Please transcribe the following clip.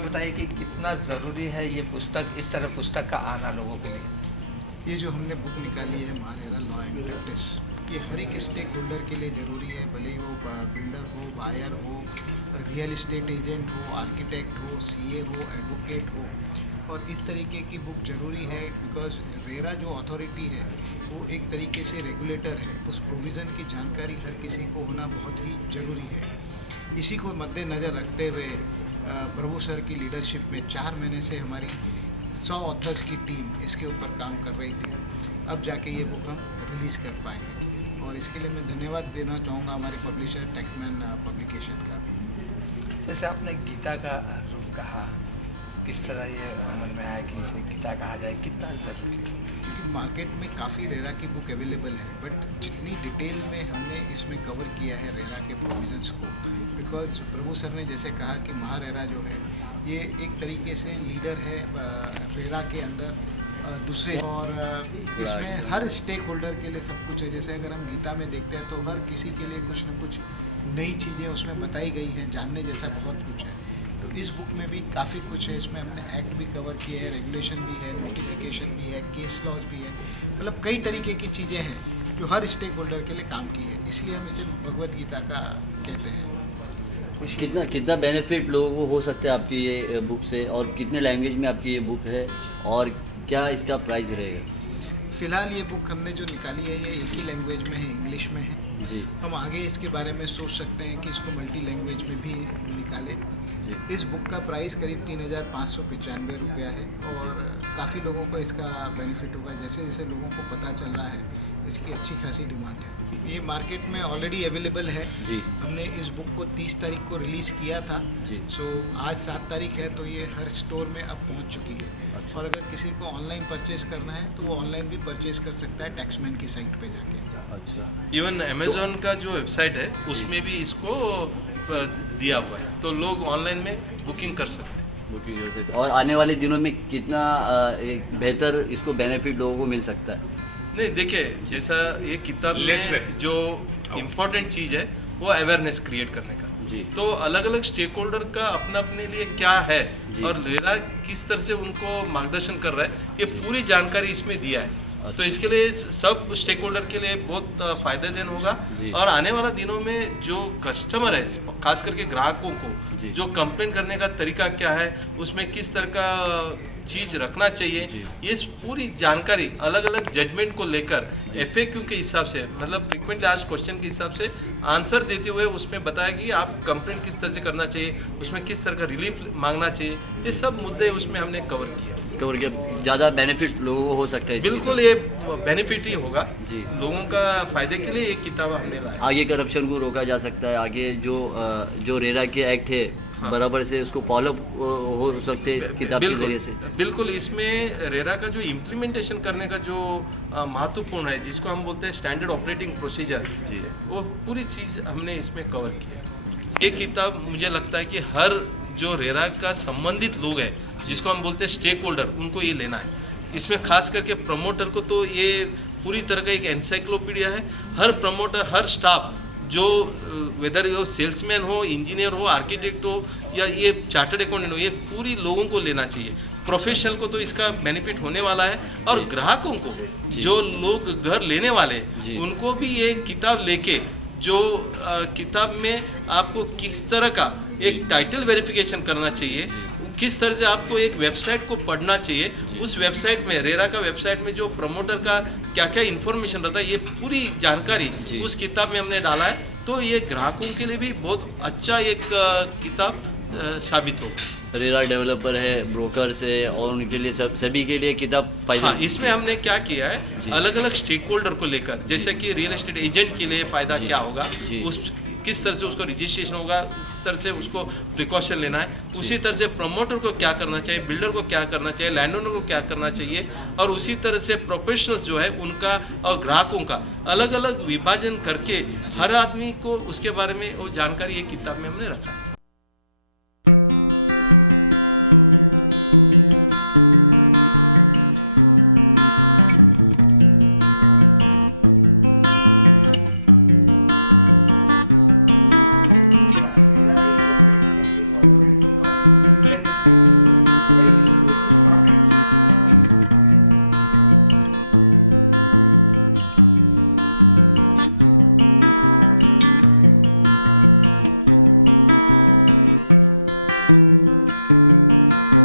बताइए कि कितना ज़रूरी है ये पुस्तक, इस तरह पुस्तक का आना लोगों के लिए? ये जो हमने बुक निकाली है महारेरा लॉ एंड प्रैक्टिस, ये हर एक स्टेक होल्डर के लिए ज़रूरी है, भले ही वो बिल्डर हो, बायर हो, रियल इस्टेट एजेंट हो, आर्किटेक्ट हो, सीए हो, एडवोकेट हो। और इस तरीके की बुक ज़रूरी है बिकॉज रेरा जो अथॉरिटी है वो एक तरीके से रेगुलेटर है, उस प्रोविज़न की जानकारी हर किसी को होना बहुत ही ज़रूरी है। इसी को मद्देनज़र रखते हुए प्रभु सर की लीडरशिप में 4 महीने से हमारी 100 ऑथर्स की टीम इसके ऊपर काम कर रही थी। अब जाके ये बुक हम रिलीज़ कर पाएंगे और इसके लिए मैं धन्यवाद देना चाहूँगा हमारे पब्लिशर टेक्समैन पब्लिकेशन का। जैसे आपने गीता का रूप कहा, किस तरह ये मन में आया कि इसे गीता कहा जाए, कितना ज़रूरी है? मार्केट में काफ़ी रेरा की बुक अवेलेबल है, बट जितनी डिटेल में हमने इसमें कवर किया है रेरा के प्रोविजंस को, बिकॉज प्रभु सर ने जैसे कहा कि महारेरा जो है ये एक तरीके से लीडर है रेरा के अंदर दूसरे, और इसमें हर स्टेक होल्डर के लिए सब कुछ है। जैसे अगर हम गीता में देखते हैं तो हर किसी के लिए कुछ न कुछ नई चीज़ें उसमें बताई गई हैं, जानने जैसा बहुत कुछ है। तो इस बुक में भी काफ़ी कुछ है, इसमें हमने एक्ट भी कवर किए हैं, रेगुलेशन भी है, नोटिफिकेशन भी है, केस लॉज भी है, मतलब कई तरीके की चीज़ें हैं जो हर स्टेक होल्डर के लिए काम की है, इसलिए हम इसे भगवद गीता का कहते हैं। कितना कितना बेनिफिट लोगों को हो सकता है आपकी ये बुक से, और कितने लैंग्वेज में आपकी ये बुक है, और क्या इसका प्राइस रहेगा? फ़िलहाल ये बुक हमने जो निकाली है ये एक ही लैंग्वेज में है, इंग्लिश में है जी। हम आगे इसके बारे में सोच सकते हैं कि इसको मल्टी लैंग्वेज में भी निकालें। इस बुक का प्राइस करीब 3,595 रुपया है और काफ़ी लोगों को इसका बेनिफिट होगा। जैसे जैसे लोगों को पता चल रहा है इसकी अच्छी खासी डिमांड है। ये मार्केट में ऑलरेडी अवेलेबल है जी। हमने इस बुक को 30 तारीख को रिलीज़ किया था, जी। सो आज 7 तारीख है तो ये हर स्टोर में अब पहुंच चुकी है। और अगर किसी को ऑनलाइन परचेज करना है तो वो ऑनलाइन भी परचेज कर सकता है टैक्समैन की साइट पे जाके। अच्छा। इवन अमेजोन का जो वेबसाइट है उसमें भी इसको दिया हुआ है, तो लोग ऑनलाइन में बुकिंग कर सकते हैं। बुकिंग कर सकते हैं। और आने वाले दिनों में कितना एक बेहतर इसको बेनिफिट लोगों को मिल सकता है? नहीं, देखिए, जैसा ये किताब में जो इम्पोर्टेंट चीज़ है वो अवेयरनेस क्रिएट करने का। जी। तो अलग अलग स्टेक होल्डर का अपना अपने लिए क्या है और रेरा किस तरह से उनको मार्गदर्शन कर रहा है, ये पूरी जानकारी इसमें दिया है। तो इसके लिए सब स्टेक होल्डर के लिए बहुत फायदेमंद होगा। और आने वाला दिनों में जो कस्टमर है, खास करके ग्राहकों को जो कंप्लेन करने का तरीका क्या है, उसमें किस तरह का चीज़ रखना चाहिए, ये पूरी जानकारी अलग अलग जजमेंट को लेकर FAQ के हिसाब से, मतलब फ्रीक्वेंटली आस्क्ड क्वेश्चन के हिसाब से आंसर देते हुए उसमें बताया कि आप कंप्लेंट किस तरह से करना चाहिए, उसमें किस तरह का रिलीफ मांगना चाहिए, ये सब मुद्दे उसमें हमने कवर किया। ज़्यादा बेनिफिट लोगों को हो सकता है? बिल्कुल, ये बेनिफिट ही होगा जी। लोगों का फायदे के लिए ये किताब हमने लाया। आगे करप्शन को रोका जा सकता है, आगे जो रेरा के एक्ट है हाँ। बराबर से उसको फॉलो हो सकते हैं इस किताब के जरिए से। बिल्कुल, इसमें रेरा का जो इम्प्लीमेंटेशन करने का जो महत्वपूर्ण है, जिसको हम बोलते हैं स्टैंडर्ड ऑपरेटिंग प्रोसीजर, वो पूरी चीज़ हमने इसमें कवर किया। ये किताब मुझे लगता है कि हर जो रेरा का संबंधित लोग हैं, जिसको हम बोलते हैं स्टेक होल्डर, उनको ये लेना है। इसमें खास करके प्रमोटर को तो ये पूरी तरह का एक एनसाइक्लोपीडिया है। हर प्रमोटर, हर स्टाफ, जो वेदर वो सेल्समैन हो, इंजीनियर हो, आर्किटेक्ट हो या ये चार्टर्ड अकाउंटेंट हो, ये पूरी लोगों को लेना चाहिए। प्रोफेशनल को तो इसका बेनिफिट होने वाला है, और ग्राहकों को, जो लोग घर लेने वाले हैं, उनको भी ये किताब लेके जो किताब में आपको किस तरह का एक टाइटल वेरिफिकेशन करना चाहिए, किस तरह से आपको एक वेबसाइट को पढ़ना चाहिए, उस वेबसाइट में, रेरा का वेबसाइट में जो प्रमोटर का क्या क्या इन्फॉर्मेशन रहता है, ये पूरी जानकारी उस किताब में हमने डाला है। तो ये ग्राहकों के लिए भी बहुत अच्छा एक किताब साबित होगा। रेरा डेवलपर है, ब्रोकर्स है, और उनके लिए सभी के लिए किताब फायदा। हाँ, इसमें हमने क्या किया है, अलग अलग स्टेक होल्डर को लेकर, जैसे कि रियल एस्टेट एजेंट के लिए फ़ायदा क्या होगा, उस किस तरह से उसको रजिस्ट्रेशन होगा, किस तरह से उसको प्रिकॉशन लेना है, उसी तरह से प्रमोटर को क्या करना चाहिए, बिल्डर को क्या करना चाहिए, लैंड ओनर को क्या करना चाहिए, और उसी तरह से प्रोफेशनल्स जो है उनका और ग्राहकों का अलग अलग विभाजन करके हर आदमी को उसके बारे में वो जानकारी ये किताब में हमने रखा है। है।